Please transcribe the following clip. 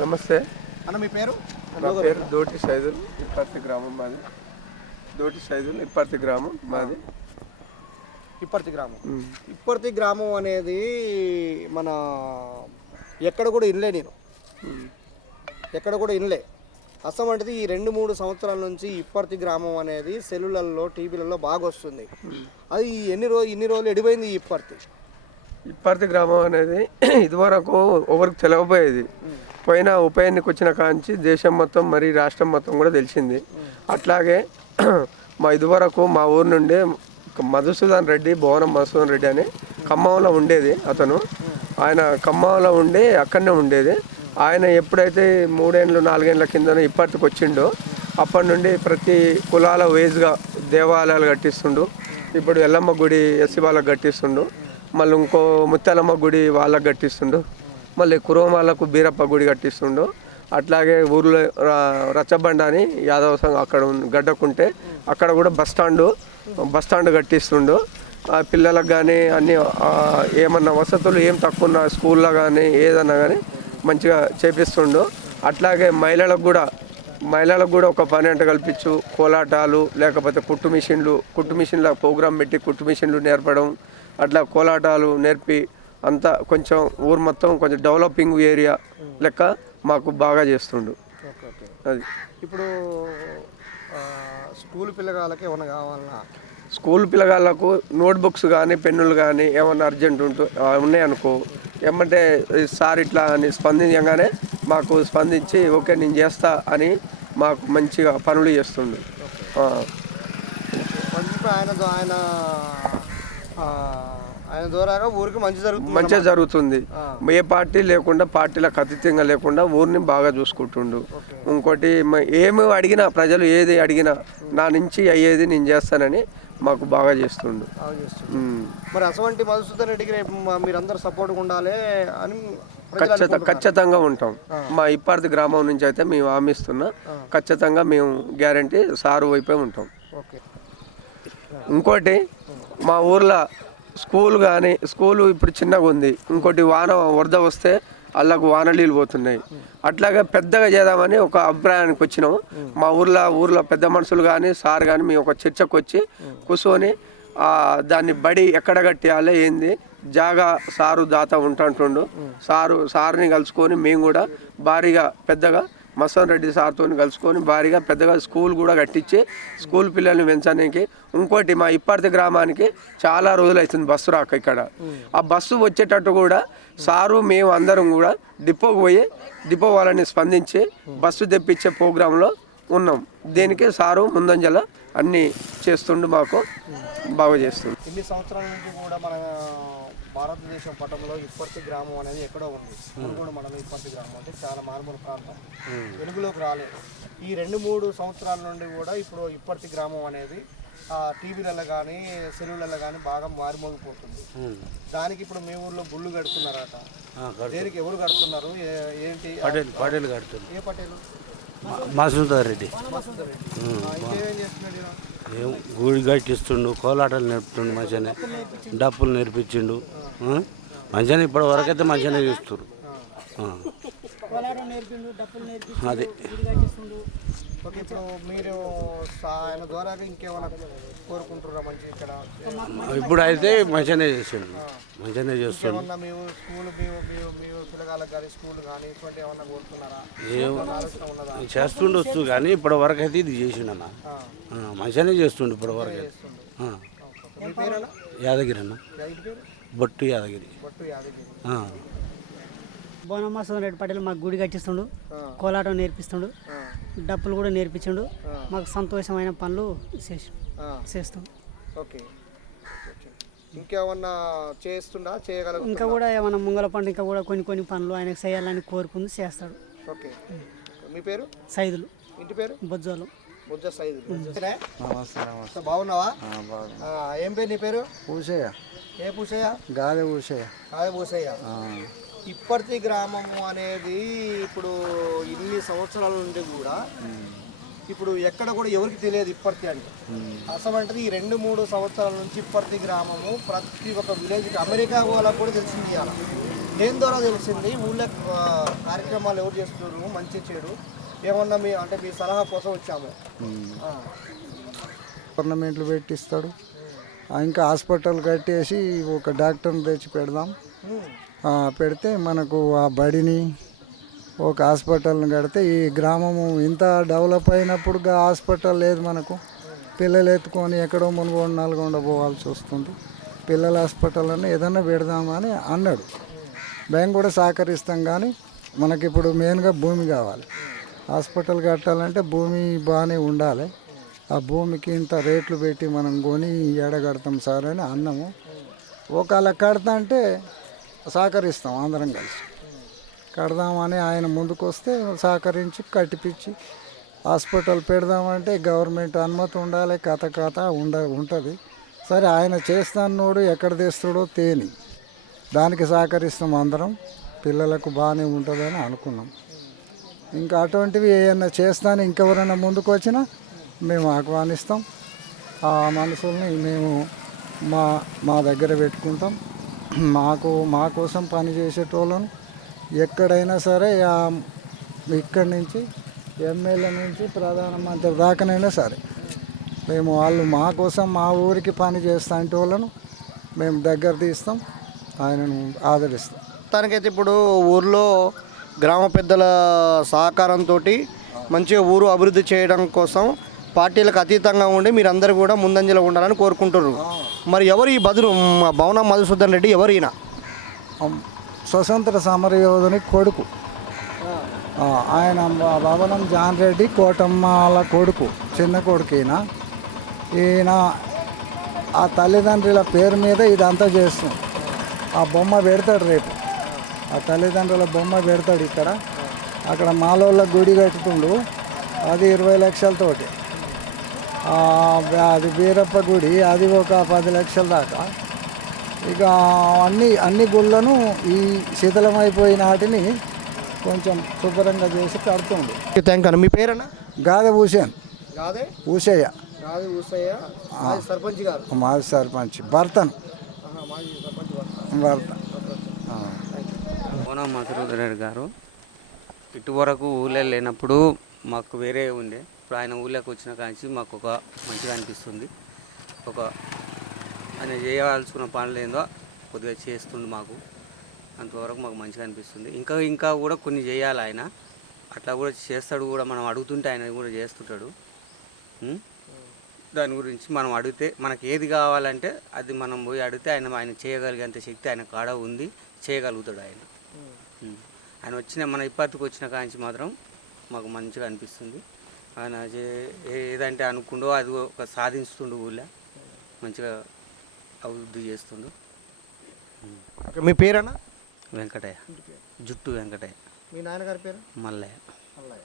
నమస్తే. అన్న మీ పేరు? నా పేరు దోటి సైదులు ఇప్పర్తి గ్రామం మాది. దోటి సైదులు ఇప్పర్తి గ్రామం మాది. ఇప్పర్తి గ్రామం. ఇప్పర్తి గ్రామం అనేది మన ఎక్కడ కూడా ఇనలే నేను. ఎక్కడ కూడా ఇనలే. అసమంటిది ఈ రెండు మూడు సంవత్సరాల నుంచి ఇప్పర్తి గ్రామం అనేది సెల్లులలో టీవీలలో బాగా వస్తుంది. అది ఎన్ని రోజు ఇన్ని రోజులు ఎడిపోయింది ఈ ఇప్పర్తి. ఇప్పర్తి గ్రామం అనేది ఇదివరకు ఎవరికి తెలియకపోయేది పోయిన ఉప ఎన్నిక వచ్చిన కాంచి దేశం మొత్తం మరి రాష్ట్రం మొత్తం కూడా తెలిసింది. అట్లాగే మా ఇదివరకు మా ఊరు నుండి మధుసూదన్ రెడ్డి భువనం మధుసూదన్ రెడ్డి అని ఖమ్మంలో ఉండేది అతను. ఆయన ఖమ్మంలో ఉండి అక్కడనే ఉండేది. ఆయన ఎప్పుడైతే మూడేళ్ళు నాలుగేళ్ళ కింద ఇప్పటికి వచ్చిండో అప్పటి నుండి ప్రతి కులాల వేజ్గా దేవాలయాలు కట్టిస్తుండు. ఇప్పుడు ఎల్లమ్మ గుడి ఎస్సీ వాళ్ళకి కట్టిస్తుండు. మళ్ళీ ఇంకో ముత్యాలమ్మ గుడి వాళ్ళకి కట్టిస్తుండు. మళ్ళీ కురోమాలకు బీరప్ప గుడి కట్టిస్తుండు. అట్లాగే ఊర్లో రచ్చబండ అని యాదవ సంఘం అక్కడ గడ్డకుంటే అక్కడ కూడా బస్ స్టాండు బస్ స్టాండ్ కట్టిస్తుండు. ఆ పిల్లలకు కానీ అన్ని ఏమన్నా వసతులు ఏం తక్కువ ఉన్న స్కూల్లో కానీ ఏదన్నా కానీ మంచిగా చేపిస్తుండు. అట్లాగే మహిళలకు కూడా మహిళలకు కూడా ఒక పని అంట కల్పించు కోలాటాలు లేకపోతే కుట్టు మిషన్లు కుట్టు మిషన్ల ప్రోగ్రాం పెట్టి కుట్టు మిషన్లు నేర్పడం అట్లా కోలాటాలు నేర్పి అంతా కొంచెం ఊరు మొత్తం కొంచెం డెవలపింగ్ ఏరియా లెక్క మాకు బాగా చేస్తుండు. అది. ఇప్పుడు స్కూల్ పిల్లగాళ్ళకి ఏమైనా కావాలన్నా? స్కూల్ పిల్లగాళ్ళకు నోట్ బుక్స్ కానీ పెన్నులు కానీ ఏమన్నా అర్జెంట్ ఉంటూ ఉన్నాయనుకో ఏమంటే "ఈ సార్ ఇట్లా అని స్పందించగానే మాకు స్పందించి ఓకే నేను చేస్తా అని మాకు మంచిగా పనులు చేస్తుండు. ఆయన ఆయన ద్వారా ఊరికి మంచి జరుగుతుంది మంచిగా జరుగుతుంది. ఏ పార్టీ లేకుండా పార్టీలకు అతీతంగా లేకుండా ఊరిని బాగా చూసుకుంటుండు. ఇంకోటి ఏమి అడిగినా ప్రజలు ఏది అడిగినా నా నుంచి అయ్యేది నేను చేస్తానని మాకు బాగా చేస్తుండు. మరి అటువంటి మధుసూదన్ రెడ్డికి రేపు మీరందరూ సపోర్ట్గా ఉండాలి అని ప్రజలు ఖచ్చిత ఖచ్చితంగా ఉంటాం. మా ఇప్పార్తి గ్రామం నుంచి అయితే మేము హామీస్తున్నా ఖచ్చితంగా మేము గ్యారంటీ సారు వైపే ఉంటాం. ఇంకోటి మా ఊర్లో స్కూల్ కానీ స్కూలు ఇప్పుడు చిన్నగా ఉంది. ఇంకోటి వాన వరద వస్తే వాళ్ళకు వాన నీళ్ళు పోతున్నాయి అట్లాగే పెద్దగా చేద్దామని ఒక అభిప్రాయానికి వచ్చినాం. మా ఊర్లో ఊర్లో పెద్ద మనుషులు కానీ సార్ కానీ మేము ఒక చర్చకు వచ్చి కూర్చొని దాన్ని బడి ఎక్కడ కట్టేయాలి ఏంది? జాగా సారు దాత ఉంటుంటుండు. సారు సార్ని కలుసుకొని మేము కూడా భారీగా పెద్దగా మసన్ రెడ్డి సార్తో కలుసుకొని భారీగా పెద్దగా స్కూల్ కూడా కట్టించి స్కూల్ పిల్లల్ని పెంచడానికి ఇంకోటి మా ఇప్పటి గ్రామానికి చాలా రోజులు అవుతుంది బస్సు రాక ఇక్కడ. ఆ బస్సు వచ్చేటట్టు కూడా సారు మేము అందరం కూడా డిపోకు పోయి డిపో వాళ్ళని స్పందించి బస్సు తెప్పించే ప్రోగ్రాంలో ఉన్నాం. దీనికి సారు ముందంజల అన్నీ చేస్తుండు మాకు బాగా చేస్తుంది. ఇన్ని సంవత్సరాల నుంచి కూడా మన భారతదేశం పటంలో ఇప్పటి గ్రామం అనేది ఎక్కడో ఉంది. మునుగోడు మండలం ఇప్పటి గ్రామం. అంటే చాలా మారుమూల ప్రాంతం. వెలుగులోకి రాలేదు. ఈ రెండు మూడు సంవత్సరాల నుండి కూడా ఇప్పుడు ఇప్పటి గ్రామం అనేది ఆ టీవీలలో కానీ సెల్లులలో కానీ బాగా మారిమోగిపోతుంది. దానికి ఇప్పుడు మీ ఊర్లో గుళ్ళు కడుతున్నారట. దేనికి ఎవరు కడుతున్నారు? ఏంటి? పటేల్ పటేల్ కడుతుంది ఏ పటేలు? మసూదర్ రెడ్డి. మసూదర్ రెడ్డి. ఇంకేమేం చేస్తున్నాడు? ఏం గుడి కట్టిస్తుండు కోలాటలు నేర్పుతుండు మంచిగానే డప్పులు నేర్పించిండు? మంచిగానే ఇప్పటి వరకు అయితే మంచిగానే చూస్తారు అది. ఇప్పుడు అయితే మంచిగానే చేసిండు. మంచిగానే చేస్తుండు. పిల్లగాళ్ళకి కానీ స్కూల్ కానీ ఇటువంటి ఏమన్నా కోరుతున్నారా? ఏం ఏమన్నా ఆలోచన ఉన్నదా? చేస్తుండొచ్చు కానీ ఇప్పటి వరకు అయితే ఇది చేసిండు అన్న ఆ, ఆ, మంచిగానే చేస్తుండు ఇప్పటి వరకు. మీ పేరేనా యాదగిరి అన్న. పేరు? బొట్టు యాదగిరి. బొట్టు యాదగిరి. ఆ. బోనమ్మ రెడ్డి పటేల్ మాకు గుడి కట్టిస్తుండు. కోలాటం నేర్పిస్తుండు. డప్పులు కూడా నేర్పించిండు. మాకు సంతోషమైన పనులు చేసి ఆ, చేస్తాం ఓకే. ఇంకేమన్నా చేస్తుండా చేయగల ఇంకా కూడా ఏమైనా ముంగల పండు ఇంకా కూడా కొన్ని కొన్ని పనులు ఆయనకు చేయాలని కోరుకుంది చేస్తాడు. ఓకే. మీ పేరు? సైదులు. ఇంటి పేరు? బొజ్జోలు. బుజ్జ సైజు సో బాగున్నావా? ఆ, ఏం పేరు నీ పేరు? పూసయ్య. ఏ పూసయ్య? గాలి పూసయ్య. కాయ పూసయ్య. ఇప్పటి గ్రామము అనేది ఇప్పుడు ఇన్ని సంవత్సరాల నుండి కూడా ఇప్పుడు ఎక్కడ కూడా ఎవరికి తెలియదు ఇప్పటి అంటే. అసలు ఈ రెండు మూడు సంవత్సరాల నుంచి ఇప్పటి గ్రామము ప్రతి ఒక్క విలేజ్ అమెరికా వాళ్ళకు కూడా తెలిసింది ఇవాళ. దేని ద్వారా తెలిసింది? ఊళ్ళో కార్యక్రమాలు ఎవరు చేస్తున్నారు? మంచి చెడు ఏమన్నా మీ అంటే మీ సలహా కోసం వచ్చాము. టోర్నమెంట్లు పెట్టిస్తాడు. ఆ, ఇంకా హాస్పిటల్ కట్టేసి ఒక డాక్టర్ని తెచ్చి పెడదాం. ఆ, పెడితే మనకు ఆ బడిని ఒక హాస్పిటల్ని కడితే ఈ గ్రామము ఇంత డెవలప్ అయినప్పుడు హాస్పిటల్ లేదు మనకు. పిల్లలు ఎత్తుకొని ఎక్కడో మునుగోడు నల్గొండ పోవాల్సి వస్తుంది. పిల్లల హాస్పిటల్ అని ఏదన్నా పెడదామని అన్నాడు. మేము కూడా సహకరిస్తాం కానీ మనకి ఇప్పుడు మెయిన్గా భూమి కావాలి. హాస్పిటల్ కట్టాలంటే భూమి బాగానే ఉండాలి. ఆ భూమికి ఇంత రేట్లు పెట్టి మనం కొని ఎడగడతాం సార్ అని అన్నాము. ఒకవేళ కడతా అంటే సహకరిస్తాం అందరం కలిసి. కడదామని ఆయన ముందుకు వస్తే సహకరించి కట్టిపించి హాస్పిటల్ పెడదామంటే గవర్నమెంట్ అనుమతి ఉండాలి కథ కథ ఉండ ఉంటుంది. సరే ఆయన చేస్తానోడు ఎక్కడ తెస్తాడో తేని. దానికి సహకరిస్తాం అందరం పిల్లలకు బాగానే ఉంటుందని అనుకున్నాం. ఇంకా అటువంటివి ఏమన్నా చేస్తాను ఇంకెవరైనా ముందుకు వచ్చినా మేము ఆహ్వానిస్తాం. ఆ మనుషుల్ని మేము మా మా దగ్గర పెట్టుకుంటాం. మాకు మా కోసం పని చేసేటోళ్ళను ఎక్కడైనా సరే ఇక్కడి నుంచి ఎమ్మెల్యే నుంచి ప్రధానమంత్రి దాకానైనా సరే మేము వాళ్ళు మా కోసం మా ఊరికి పని చేస్తా వాళ్ళను మేము దగ్గర తీస్తాం ఆయనను ఆదరిస్తాం. మొత్తానికైతే ఇప్పుడు ఊర్లో గ్రామ పెద్దల సహకారంతో మంచిగా ఊరు అభివృద్ధి చేయడం కోసం పార్టీలకు అతీతంగా ఉండి మీరందరూ కూడా ముందంజలో ఉండాలని కోరుకుంటున్నారు. మరి ఎవరు ఈ బదులు మ- భవనం మధుసూదన్ రెడ్డి ఎవరు ఈయన? స్వతంత్ర సమరయోధుని కొడుకు. ఆయన భవనం జాన్ రెడ్డి కోటమ్మల కొడుకు చిన్న కొడుకు ఈయన ఈయన ఆ తల్లిదండ్రుల పేరు మీద ఇదంతా చేస్తుంది ఆ బొమ్మ పెడతాడు రేపు. ఆ తల్లిదండ్రుల బొమ్మ పెడతాడు ఇక్కడ. అక్కడ మాలోళ్ళ గుడి కట్టుతుండు. అది ఇరవై లక్షలతోటి అది వీరప్ప గుడి అది ఒక పది లక్షల దాకా. ఇక అన్ని అన్ని గుళ్ళను ఈ శిథిలమైపోయిన వాటిని కొంచెం శుభ్రంగా చేసి కడుతుంది. థ్యాంక్ అన్న. మీ పేరన్నా? గాదె హుసేన్ కాదే ఊసయ్య. సర్పంచ్ గారు. మాజీ సర్పంచ్. భర్తన్. భర్త. కోనం రెడ్డి గారు? ఇటు వరకు ఊళ్ళో లేనప్పుడు మాకు వేరే ఉండే. ఇప్పుడు ఆయన ఊళ్ళోకి వచ్చిన కాంచి మాకు ఒక మంచిగా అనిపిస్తుంది. ఒక ఆయన చేయాల్సిన పనులు ఏందో కొద్దిగా చేస్తుండు మాకు. అంతవరకు మాకు మంచిగా అనిపిస్తుంది. ఇంకా ఇంకా కూడా కొన్ని చేయాలి ఆయన. అట్లా కూడా చేస్తాడు కూడా. మనం అడుగుతుంటే ఆయన కూడా చేస్తుంటాడు? దాని గురించి మనం అడిగితే మనకి ఏది కావాలంటే అది మనం పోయి అడిగితే ఆయన ఆయన చేయగలిగేంత శక్తి ఆయన కాడ ఉంది. చేయగలుగుతాడు ఆయన. ఆయన వచ్చిన మన ఇప్పటికి వచ్చిన కాంచి మాత్రం మాకు మంచిగా అనిపిస్తుంది. ఆయన ఏదంటే అనుకుండో అది ఒక సాధిస్తుండు ఊళ్ళో. మంచిగా అభివృద్ధి చేస్తుండు. మీ పేరన్నా? వెంకటయ్య. జుట్టు వెంకటయ్య. మీ నాన్నగారి పేరు? మల్లయ్య. అల్లయ్య